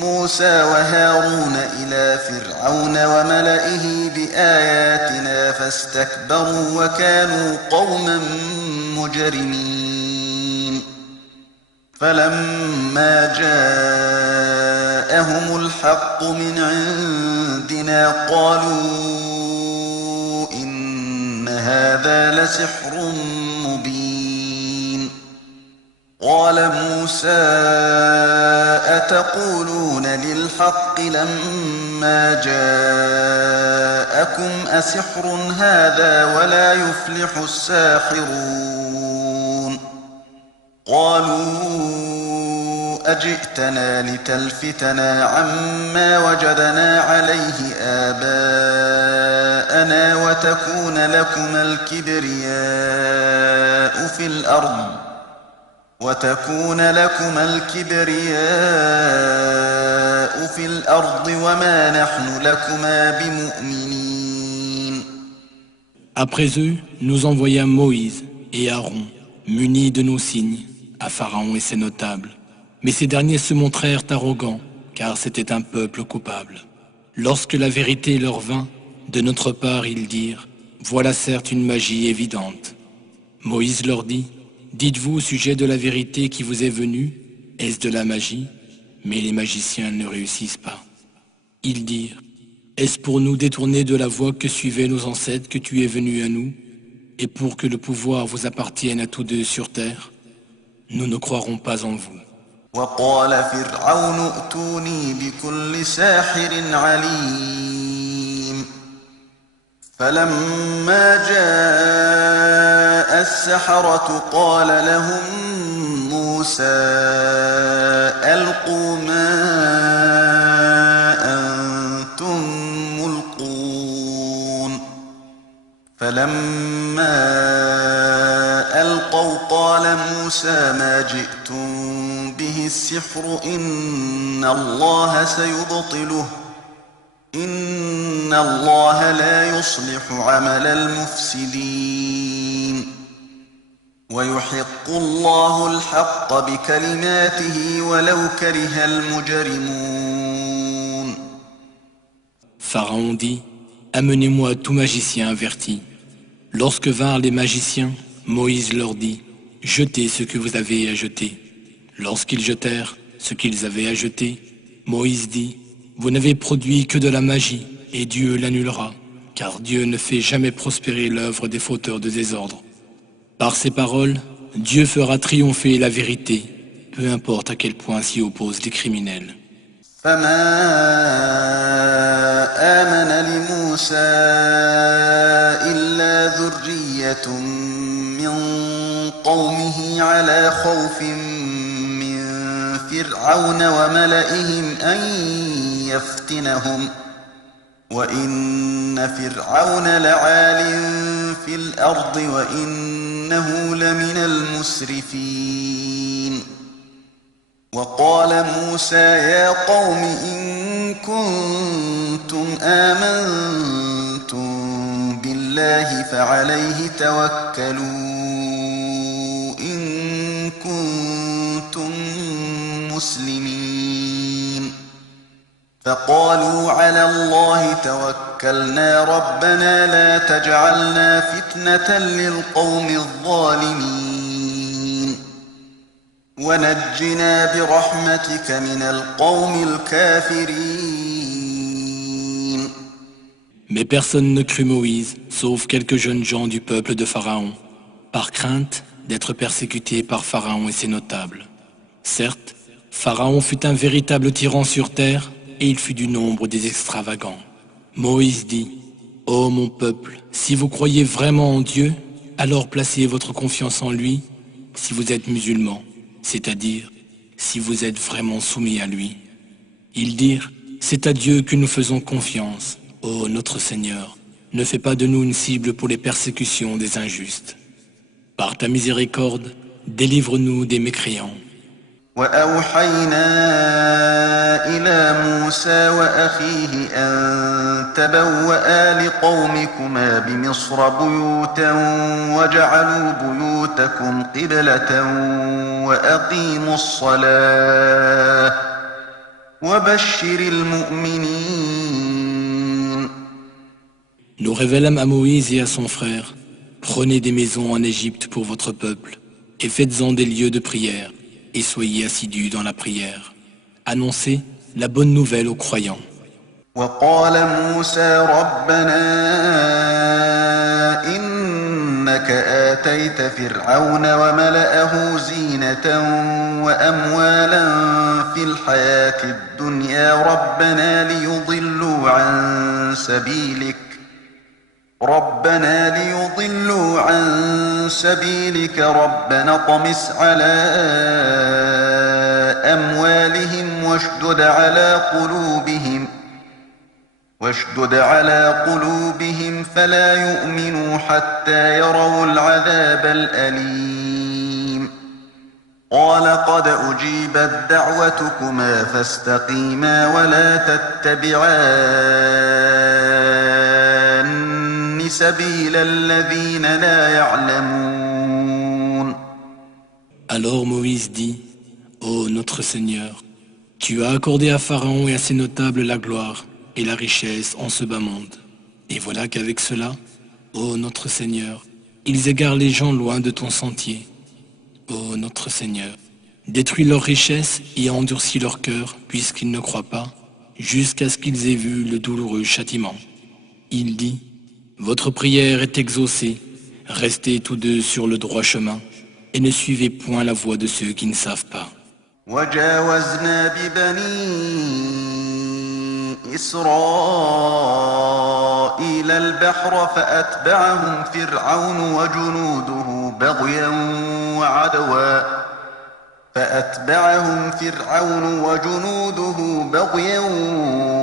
موسى وهارون إلى فرعون وملئه بآياتنا فاستكبروا وكانوا قوما مجرمين فلما جاءهم الحق من عندنا قالوا إن هذا لسحر مبين قال موسى أتقولون للحق لما جاءكم أسحر هذا ولا يفلح الساحرون قالوا أجئتنا لتلفتنا عما وجدنا عليه آباءنا وتكون لكم الكبرياء في الأرض وما نحن لكما بمؤمنين. Après eux, nous envoyâmes Moïse et Aaron, munis de nos signes, à Pharaon et ses notables. Mais ces derniers se montrèrent arrogants, car c'était un peuple coupable. Lorsque la vérité leur vint, de notre part ils dirent, voilà certes une magie évidente. Moïse leur dit, dites-vous au sujet de la vérité qui vous est venue, est-ce de la magie? Mais les magiciens ne réussissent pas. Ils dirent, est-ce pour nous détourner de la voie que suivaient nos ancêtres que tu es venu à nous, et pour que le pouvoir vous appartienne à tous deux sur terre? Nous ne croirons pas en vous. وقال فرعون ائتوني بكل ساحر عليم فلما جاء السحرة قال لهم موسى ألقوا ما أنتم ملقون فلما ألقوا قال موسى ما جئتم به السحر إن الله سيبطله إن الله لا يصلح عمل المفسدين ويحق الله الحق بكلماته ولو كره المجرمون. Pharaon dit, amenez-moi tout magicien averti. Lorsque vinrent les magiciens, Moïse leur dit, jetez ce que vous avez à jeter. Lorsqu'ils jetèrent ce qu'ils avaient à jeter, Moïse dit, vous n'avez produit que de la magie, et Dieu l'annulera, car Dieu ne fait jamais prospérer l'œuvre des fauteurs de désordre. Par ces paroles, Dieu fera triompher la vérité, peu importe à quel point s'y opposent les criminels. فما آمن لموسى إلا ذرية من قومه على خوف من فرعون وملئهم أن يفتنهم وإن فرعون لعال في الأرض وإنه لمن المسرفين. وقال موسى يا قوم إن كنتم آمنتم بالله فعليه توكلوا إن كنتم مسلمين. فقالوا على الله توكلنا ربنا لا تجعلنا فتنة للقوم الظالمين ونجنا برحمتك من القوم الكافرين. Mais personne ne crut Moïse, sauf quelques jeunes gens du peuple de Pharaon, par crainte d'être persécutés par Pharaon et ses notables. Certes, Pharaon fut un véritable tyran sur terre, et il fut du nombre des extravagants. Moïse dit, « Ô mon peuple, si vous croyez vraiment en Dieu, alors placez votre confiance en lui si vous êtes musulmans, c'est-à-dire si vous êtes vraiment soumis à lui. » Ils dirent, « C'est à Dieu que nous faisons confiance. Ô notre Seigneur, ne fais pas de nous une cible pour les persécutions des injustes. Par ta miséricorde, délivre-nous des mécréants. » وأوحينا إلى موسى وأخيه أن تبوأ لقومكما بمصر بيوتا وجعلوا بيوتكم قبلة وأقيموا الصلاة وبشر المؤمنين. Nous révélâmes à Moïse et à son frère, prenez des maisons en Égypte pour votre peuple, et faites-en des lieux de prière, et soyez assidus dans la prière. Annoncez la bonne nouvelle aux croyants. وقال موسى ربنا إنك آتيت فرعون وملأه زينة وأموالا في الحياة الدنيا ربنا ليضلوا عن سبيلك ربنا اطمس على أموالهم واشدد على قلوبهم فلا يؤمنوا حتى يروا العذاب الأليم. قال قد أجيبت دعوتكما فاستقيما ولا تتبعان سبيل الذين لا يعلمون. Alors Moïse dit, ô notre Seigneur, tu as accordé à Pharaon et à ses notables la gloire et la richesse en ce bas monde. Et voilà qu'avec cela, ô notre Seigneur, ils égarent les gens loin de ton sentier. Ô notre Seigneur, détruis leur richesse et endurcis leur cœur, puisqu'ils ne croient pas, jusqu'à ce qu'ils aient vu le douloureux châtiment. Il dit, votre prière est exaucée, restez tous deux sur le droit chemin, et ne suivez point la voie de ceux qui ne savent pas. وجاوزنا ببني إسرائيل البحر فأتبعهم فرعون وجنوده بغيا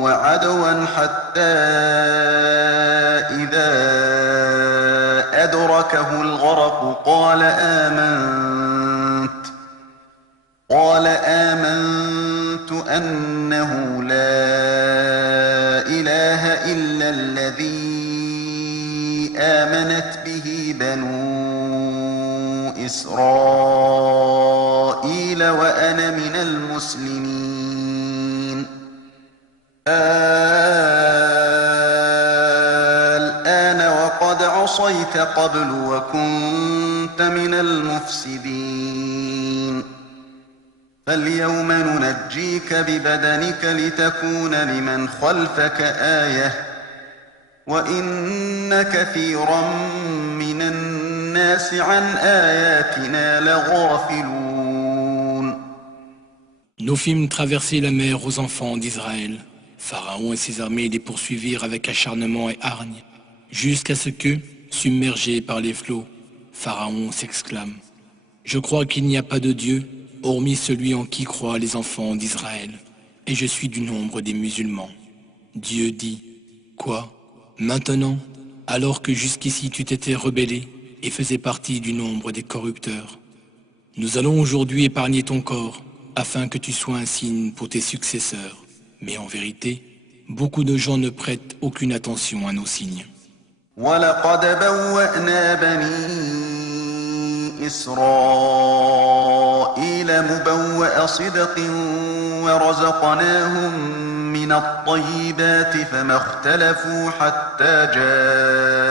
وعدوا حتى إذا أدركه الغرق قال آمنت أنه لا إله إلا الذي آمنت به بنو إسرائيل وأنا من المسلمين. الآن وقد عصيت قبل وكنت من المفسدين. فاليوم ننجيك ببدنك لتكون لمن خلفك آية وإن كثيرا من الناس عن آياتنا لغافلون. Nous fîmes traverser la mer aux enfants d'Israël. Pharaon et ses armées les poursuivirent avec acharnement et hargne, jusqu'à ce que, submergés par les flots, Pharaon s'exclame, « Je crois qu'il n'y a pas de Dieu, hormis celui en qui croient les enfants d'Israël, et je suis du nombre des musulmans. » Dieu dit, « Quoi? Maintenant, alors que jusqu'ici tu t'étais rebellé et faisais partie du nombre des corrupteurs. Nous allons aujourd'hui épargner ton corps, afin que tu sois un signe pour tes successeurs. Mais en vérité, beaucoup de gens ne prêtent aucune attention à nos signes. » وَلَقَدْ بَوَّأْنَا بَنِي إسرائيل مبوأ صدق ورزقناهم من الطيبات فما اختلفوا حتى جاءهم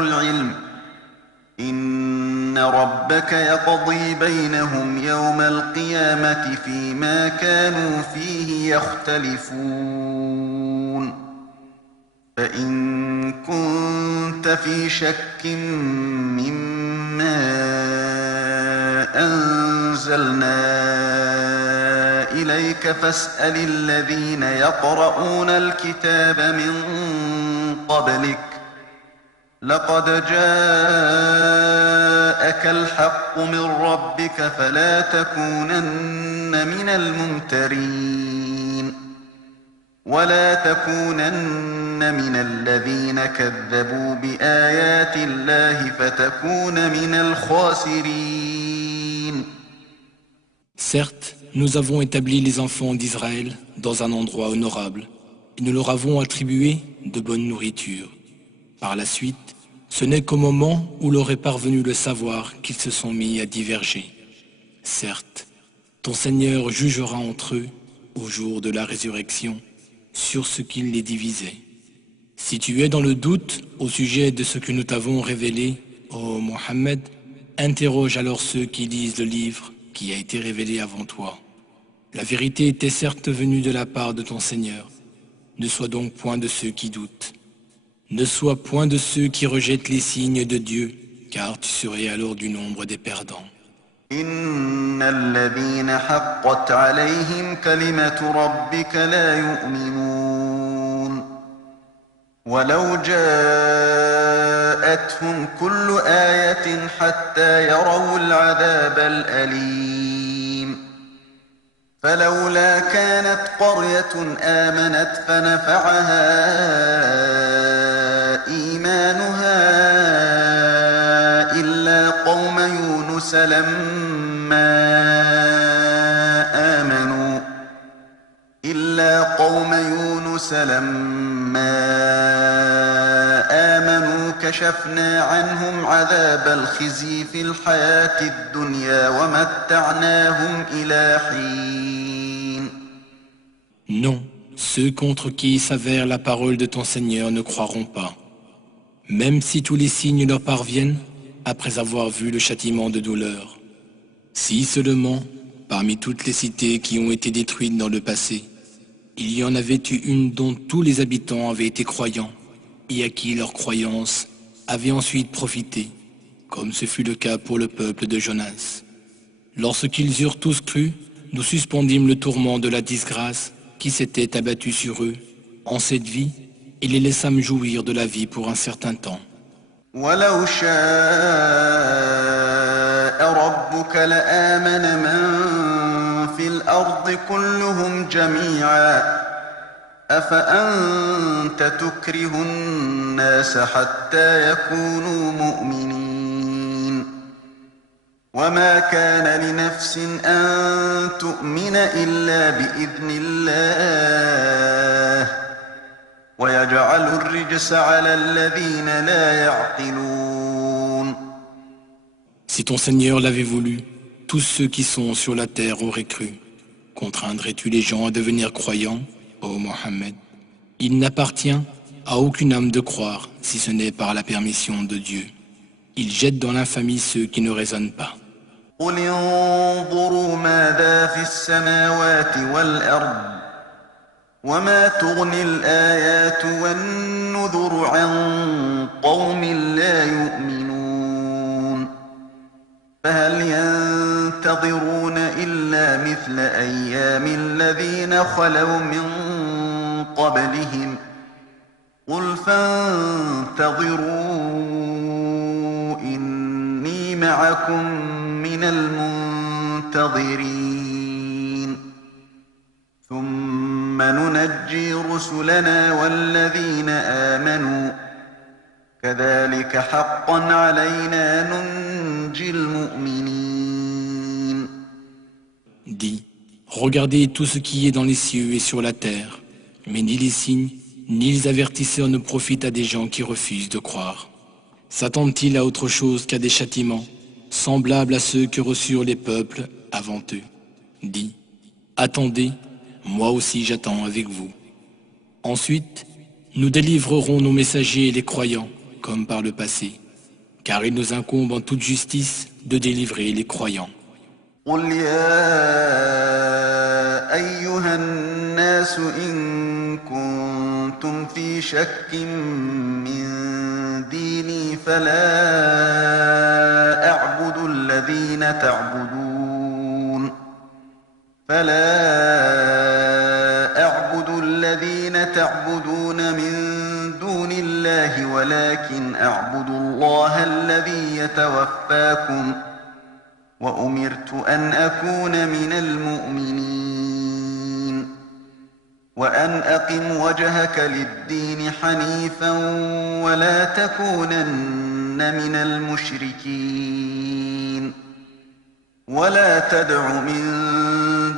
العلم إن ربك يقضي بينهم يوم القيامة فيما كانوا فيه يختلفون. فإن كنت في شك مما أنزلنا إليك فاسأل الذين يقرؤون الكتاب من قبلك لقد جاءك الحق من ربك فلا تكونن من الممترين ولا تكونن من الذين كذبوا بآيات الله فتكون من الخاسرين. Certes, nous avons établi les enfants d'Israël dans un endroit honorable et nous leur avons attribué de bonne nourriture. Par la suite, ce n'est qu'au moment où leur est parvenu le savoir qu'ils se sont mis à diverger. Certes, ton Seigneur jugera entre eux, au jour de la résurrection, sur ce qu'il les divisait. Si tu es dans le doute au sujet de ce que nous t'avons révélé, ô Mohammed, interroge alors ceux qui lisent le livre qui a été révélé avant toi. La vérité était certes venue de la part de ton Seigneur. Ne sois donc point de ceux qui doutent. Ne sois point de ceux qui rejettent les signes de Dieu, car tu serais alors du nombre des perdants. إن الذين حقت عليهم كلمة ربك لا يؤمنون ولو جاءتهم كل آية حتى يروا العذاب الأليم فلولا كانت قرية آمنت فنفعها إيمانها إلا قوم يونس لما آمنوا كشفنا عنهم عذاب الخزي في الحياة الدنيا ومتعناهم إلى حين. Non, ceux contre qui s'avère la parole de ton Seigneur ne croiront pas. Même si tous les signes leur parviennent, après avoir vu le châtiment de douleur. Si seulement, parmi toutes les cités qui ont été détruites dans le passé, il y en avait eu une dont tous les habitants avaient été croyants, et à qui leur croyance avait ensuite profité, comme ce fut le cas pour le peuple de Jonas. Lorsqu'ils eurent tous cru, nous suspendîmes le tourment de la disgrâce qui s'était abattu sur eux en cette vie, et les laissâmes jouir de la vie pour un certain temps. ولو شاء ربك لآمن من في الأرض كلهم جميعا أفأنت تكره الناس حتى يكونوا مؤمنين وما كان لنفس أن تؤمن إلا بإذن الله ويجعل الرجس على الذين لا يعقلون. Si ton Seigneur l'avait voulu, tous ceux qui sont sur la terre auraient cru. Contraindrais-tu les gens à devenir croyants, ô Mohammed? Il n'appartient à aucune âme de croire, si ce n'est par la permission de Dieu. Il jette dans l'infamie ceux qui ne raisonnent pas. قل انظروا ماذا في السماوات والأرض وما تغني الآيات والنذر عن قوم لا يؤمنون فهل ينتظرون إلا مثل أيام الذين خلوا من قبلهم قل فانتظروا إني معكم من المنتظرين ثم ننجي رسلنا والذين آمنوا كذلك حقا علينا ننجي المؤمنين. Dis, regardez tout ce qui est dans les cieux et sur la terre, mais ni les signes, ni les avertisseurs ne profitent à des gens qui refusent de croire. S'attendent-ils à autre chose qu'à des châtiments, semblables à ceux que reçurent les peuples avant eux? Dis, attendez, moi aussi j'attends avec vous. Ensuite, nous délivrerons nos messagers et les croyants, comme par le passé, car il nous incombe en toute justice de délivrer les croyants. قل يا أيها الناس إن كنتم في شك من ديني فلا أعبد الذين تعبدون من دون الله ولكن أعبد الله الذي يتوفاكم وأمرت أن أكون من المؤمنين وأن أقم وجهك للدين حنيفا ولا تكونن من المشركين ولا تدع من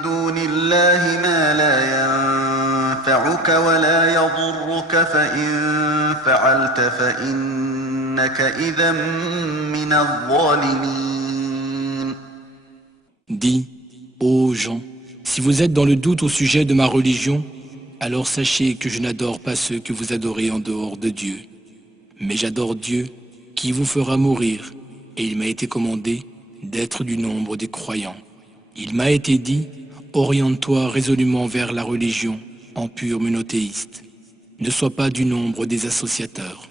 دون الله ما لا ينفعك ولا يضرك فإن فعلت فإنك إذا من الظالمين. Dis, ô gens, si vous êtes dans le doute au sujet de ma religion, alors sachez que je n'adore pas ceux que vous adorez en dehors de Dieu. Mais j'adore Dieu qui vous fera mourir, et il m'a été commandé d'être du nombre des croyants. Il m'a été dit, oriente-toi résolument vers la religion en pur monothéiste. Ne sois pas du nombre des associateurs.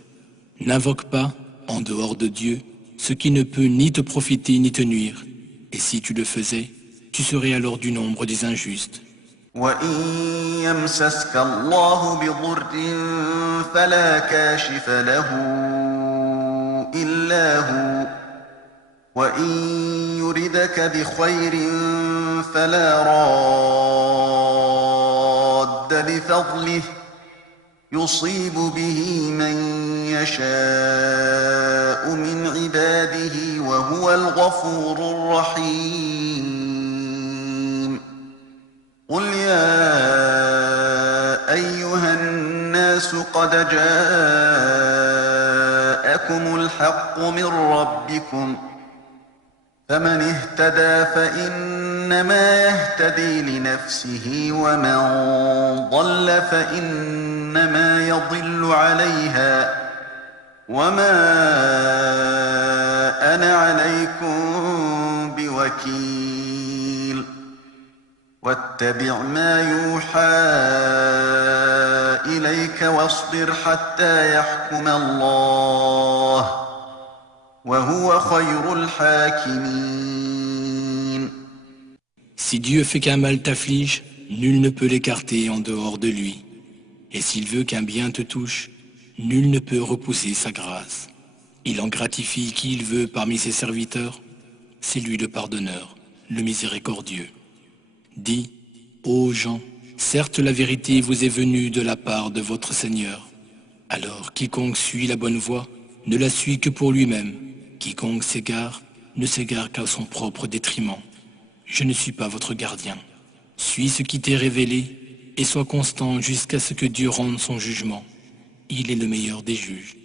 N'invoque pas, en dehors de Dieu, ce qui ne peut ni te profiter ni te nuire. Et si tu le faisais, tu serais alors du nombre des injustes. وإن يمسسك الله بضر فلا كاشف له إلا هو وإن يردك بخير فلا راد لفضله يصيب به من يشاء من عباده وهو الغفور الرحيم. قل يا أيها الناس قد جاءكم الحق من ربكم فمن اهتدى فإنما يهتدي لنفسه ومن ضل فإنما يضل عليها وما أنا عليكم بوكيل. واتبع ما يوحى إليك واصبر حتى يحكم الله وهو خير الحاكمين. Si Dieu fait qu'un mal t'afflige, nul ne peut l'écarter en dehors de lui. Et s'il veut qu'un bien te touche, nul ne peut repousser sa grâce. Il en gratifie qui il veut parmi ses serviteurs. C'est lui le pardonneur, le miséricordieux. Dis, ô gens, certes la vérité vous est venue de la part de votre Seigneur. Alors quiconque suit la bonne voie ne la suit que pour lui-même. Quiconque s'égare ne s'égare qu'à son propre détriment. Je ne suis pas votre gardien. Suis ce qui t'est révélé et sois constant jusqu'à ce que Dieu rende son jugement. Il est le meilleur des juges.